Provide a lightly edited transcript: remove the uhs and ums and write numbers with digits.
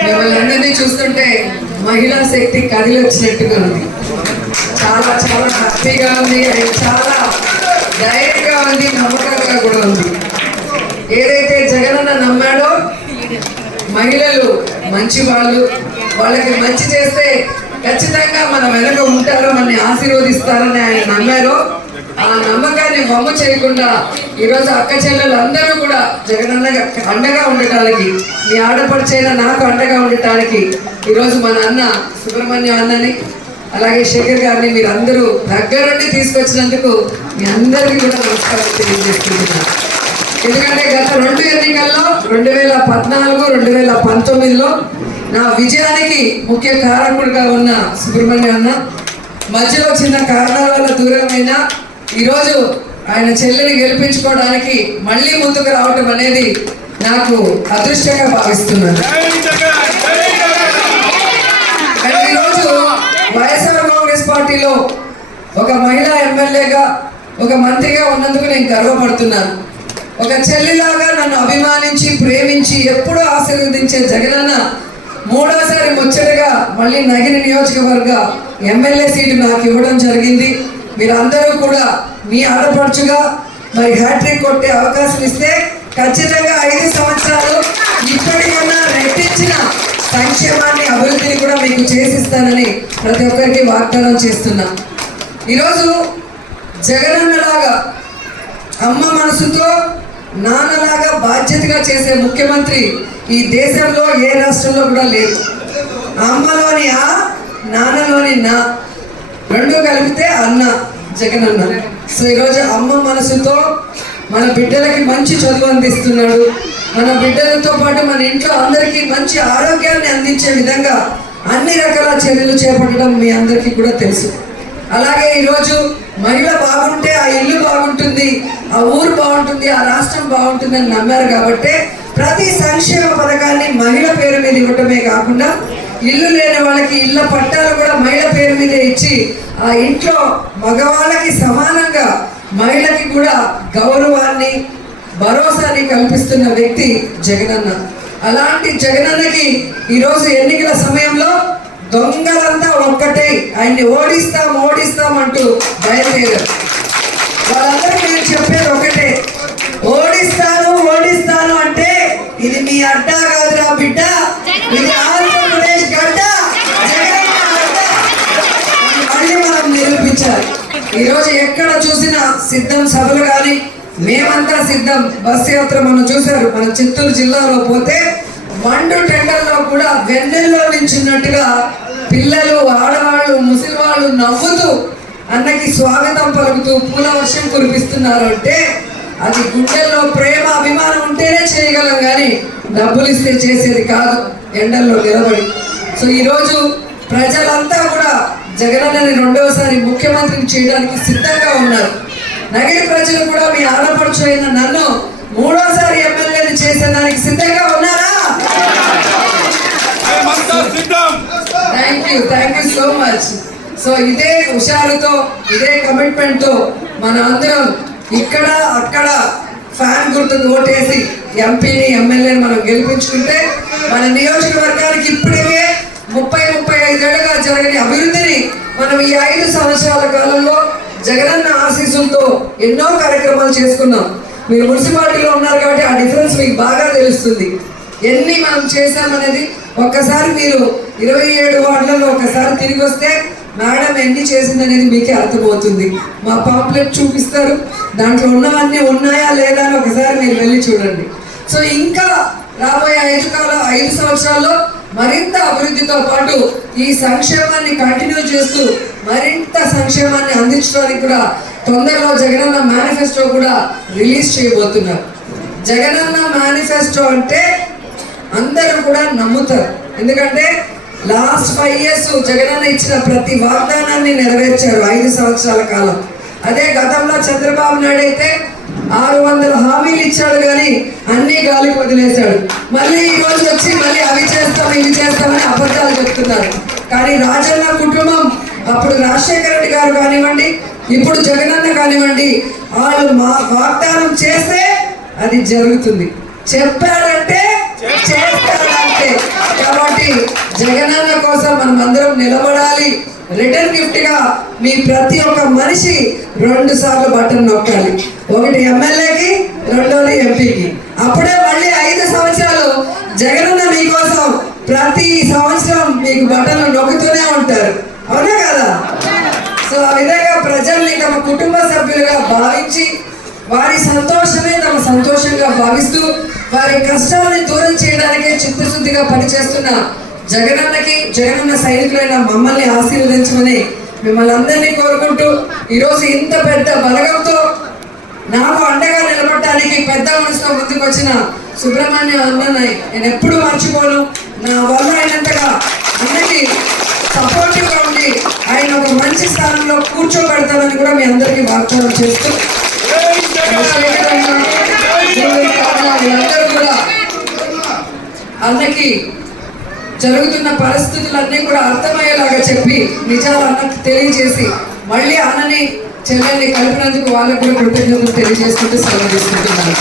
మిమ్మల్ని అందరినీ చూస్తుంటే మహిళా శక్తి కదిలి వచ్చినట్టుగా ఉంది. చాలా చాలా హ్యాపీగా ఉంది, చాలా ధైర్యంగా ఉంది, నమ్మకంగా కూడా ఉంది. ఏదైతే జగనన్న నమ్మాడో మహిళలు మంచి వాళ్ళకి మంచి చేస్తే ఖచ్చితంగా మన వెనక ఉంటారో మనని ఆశీర్వదిస్తారని ఆయన నమ్మారో ఆ నమ్మకాన్ని వమ్ము చేయకుండా ఈరోజు అక్క చెల్లెలు అందరూ కూడా జగనన్న అండగా ఉండటానికి, మీ ఆడపడిచైనా నాకు అండగా ఉండటానికి ఈరోజు మన అన్న సుబ్రహ్మణ్యం అన్నని అలాగే శేఖర్ గారిని మీరు అందరూ దగ్గరుండి తీసుకొచ్చినందుకు మీ అందరికీ కూడా నమస్కారం తెలియజేస్తున్నాను. ఎందుకంటే గత 2 ఎన్నికల్లో 2014, 2019లో నా విజయానికి ముఖ్య కారకుడుగా ఉన్న సుబ్రహ్మణ్యం అన్న మధ్యలో చిన్న కారణాల వల్ల దూరమైన ఈరోజు ఆయన చెల్లెని గెలిపించుకోవడానికి మళ్ళీ ముందుకు రావటం అనేది నాకు అదృష్టంగా భావిస్తున్నాను. ఈరోజు వైఎస్ఆర్ కాంగ్రెస్ పార్టీలో ఒక మహిళా ఎమ్మెల్యేగా, ఒక మంత్రిగా ఉన్నందుకు నేను గర్వపడుతున్నాను. ఒక చెల్లిలాగా నన్ను అభిమానించి ప్రేమించి ఎప్పుడూ ఆశీర్వదించే జగనన్న మూడోసారి ముచ్చటగా మళ్ళీ నగిరి నియోజకవర్గ ఎమ్మెల్యే సీటు నాకు ఇవ్వడం జరిగింది. మీరందరూ కూడా మీ ఆడపడుచుగా మరి హ్యాట్రిక్ కొట్టే అవకాశం ఇస్తే ఖచ్చితంగా 5 సంవత్సరాలు ఇప్పటికన్నా రెట్టించిన సంక్షేమాన్ని, అభివృద్ధిని కూడా మీకు చేసిస్తానని ప్రతి ఒక్కరికి వాగ్దానం చేస్తున్నా. ఈరోజు జగనన్నలాగా అమ్మ మనసుతో నాన్నలాగా బాధ్యతగా చేసే ముఖ్యమంత్రి ఈ దేశంలో ఏ రాష్ట్రంలో కూడా లేదు. అమ్మలోని ఆ, నాన్నలోని నా, రెండు కలిపితే అన్న జగనన్న. సో ఈరోజు అమ్మ మనసుతో మన బిడ్డలకి మంచి చదువు అందిస్తున్నాడు. మన బిడ్డలతో పాటు మన ఇంట్లో అందరికీ మంచి ఆరోగ్యాన్ని అందించే విధంగా అన్ని రకాల చర్యలు చేపట్టడం మీ అందరికీ కూడా తెలుసు. అలాగే ఈరోజు మహిళ బాగుంటే ఆ ఇల్లు బాగుంటుంది, ఆ ఊరు బాగుంటుంది, ఆ రాష్ట్రం బాగుంటుంది అని నమ్మారు కాబట్టి ప్రతి సంక్షేమ పథకాన్ని మహిళ పేరు మీద ఇవ్వటమే కాకుండా ఇల్లు లేని వాళ్ళకి ఇళ్ళ పట్టాలు కూడా మహిళ పేరు మీదే ఇచ్చి ఆ ఇంట్లో మగవాళ్ళకి సమానంగా మహిళకి కూడా గౌరవాన్ని, భరోసాని కల్పిస్తున్న వ్యక్తి జగనన్న. అలాంటి జగనన్నకి ఈరోజు ఎన్నికల సమయంలో దొంగలంతా ఒక్కటే ఆయన్ని ఓడిస్తాం అంటూ బయలుదేరారు. వాళ్ళందరికీ నేను చెప్పేది ఒకటే, ఓడిస్తాను అంటే ఇది మీ అడ్డా కాదురా బిడ్డ, ఇది ఆంధ్రప్రదేశ్ గడ్డ, మళ్ళీ మనం నిరూపించాలి. ఈరోజు ఎక్కడ చూసినా సిద్ధం సభలు కానీ మేమంతా సిద్ధం. బస్ యాత్ర మనం చూశారు, మన చిత్తూరు జిల్లాలో పోతే మండు టెండర్లో కూడా వెన్నెల్లో నించున్నట్టుగా పిల్లలు, ఆడవాళ్ళు, ముసలి వాళ్ళు నవ్వుతూ అన్నకి స్వాగతం పలుకుతూ పూల వర్షం కురిపిస్తున్నారు అంటే అది గుండెల్లో ప్రేమ, అభిమానం ఉంటేనే చేయగలం, కానీ డబ్బులు ఇస్తే చేసేది కాదు ఎండల్లో నిలబడి. సో ఈరోజు ప్రజలంతా కూడా జగనన్నని 2వసారి ముఖ్యమంత్రిని చేయడానికి సిద్ధంగా ఉన్నారు. నగిరి ప్రజలు కూడా మీ ఆడపడుచు అయిన నన్ను 3వసారి ఎమ్మెల్యేని చేసేదానికి సిద్ధంగా ఉన్నారా? Thank you so much. So ఇదే హుషారుతో, ఇదే కమిట్మెంట్తో మన అందరం ఇక్కడ అక్కడ ఫ్యాన్ గుర్తుకు ఓటేసి ఎంపీని, ఎమ్మెల్యేని మనం గెలిపించుకుంటే మన నియోజకవర్గానికి ఇప్పటికే 30-35 ఏళ్ళుగా జరగని అభివృద్ధిని మనం ఈ 5 సంవత్సరాల కాలంలో జగనన్న ఆశీస్సులతో ఎన్నో కార్యక్రమాలు చేసుకున్నాం. మీరు మున్సిపాలిటీలో ఉన్నారు కాబట్టి ఆ డిఫరెన్స్ మీకు బాగా తెలుస్తుంది. ఎన్ని మనం చేశామనేది ఒక్కసారి మీరు 27 వార్డులలో ఒకసారి తిరిగి వస్తే మేడం ఎన్ని చేసిందనేది మీకే అర్థమవుతుంది. మా పాంప్లెట్ చూపిస్తారు, దాంట్లో ఉన్నవన్నీ ఉన్నాయా లేదా అని ఒకసారి మీరు వెళ్ళి చూడండి. సో ఇంకా రాబోయే 5 సంవత్సరాల్లో మరింత అభివృద్ధితో పాటు ఈ సంక్షేమాన్ని కంటిన్యూ చేస్తూ మరింత సంక్షేమాన్ని అందించడానికి కూడా తొందరలో జగనన్న మేనిఫెస్టో కూడా రిలీజ్ చేయబోతున్నారు. జగనన్న మేనిఫెస్టో అంటే అందరూ కూడా నమ్ముతారు. ఎందుకంటే లాస్ట్ 5 years జగనన్న ఇచ్చిన ప్రతి వాగ్దానాన్ని నెరవేర్చారు 5 సంవత్సరాల కాలం. అదే గతంలో చంద్రబాబు నాయుడు అయితే 600 హామీలు ఇచ్చాడు, కానీ అన్ని గాలికి వదిలేశాడు. మళ్ళీ ఈ రోజు వచ్చి మళ్ళీ అవి చేస్తాం ఇవి చేస్తామని అబద్ధాలు చెప్తున్నారు. కానీ రాజన్న కుటుంబం, అప్పుడు రాజశేఖర రెడ్డి గారు కానివ్వండి, ఇప్పుడు జగనన్న కానివ్వండి, వాళ్ళు వాగ్దానం చేస్తే అది జరుగుతుంది. చెప్పారంటే మనస్ఫూర్తిగా మీ ప్రతి ఒక్క మనిషి 2 సార్లు బటన్ నొక్కాలి. ఒకటి ఎమ్మెల్యేకి, రెండోది ఎంపీకి. అప్పుడే మళ్ళీ 5 సంవత్సరాలు జగనన్న మీకోసం ప్రతి సంవత్సరం మీకు బటన్లు నొక్కుతూనే ఉంటారు. అవునా కదా? సో ఆ విధంగా ప్రజల్ని తమ కుటుంబ సభ్యులుగా భావించి వారి సంతోషమే తమ సంతోషంగా భావిస్తూ వారి కష్టాలని దూరం చేయడానికే చిత్తశుద్ధిగా పనిచేస్తున్న జగనన్నకి, జగనన్న సైనికులైన మమ్మల్ని ఆశీర్వదించమని మిమ్మల్ని అందరినీ కోరుకుంటూ, ఈరోజు ఇంత పెద్ద బలగంతో నాకు అండగా నిలబడటానికి పెద్ద మనసుతో ముందుకు వచ్చిన సుబ్రహ్మణ్యం అన్నని నేను ఎప్పుడు మర్చిపోను. నా వల్ల అయినంతగా అందరికీ సపోర్టివ్గా ఉండి ఆయన ఒక మంచి స్థానంలో కూర్చోబెడతానని కూడా మీ అందరికీ వాగ్దానం చేస్తూ, అందరూ కూడా అన్నకి జరుగుతున్న పరిస్థితులన్నీ కూడా అర్థమయ్యేలాగా చెప్పి నిజాలు అన్నకి తెలియజేసి మళ్ళీ అన్నని చెల్లెల్ని కలిపినందుకు వాళ్ళకు కూడా కృతజ్ఞతలు తెలియజేసుకుంటూ సెలవు తీసుకుంటున్నాను.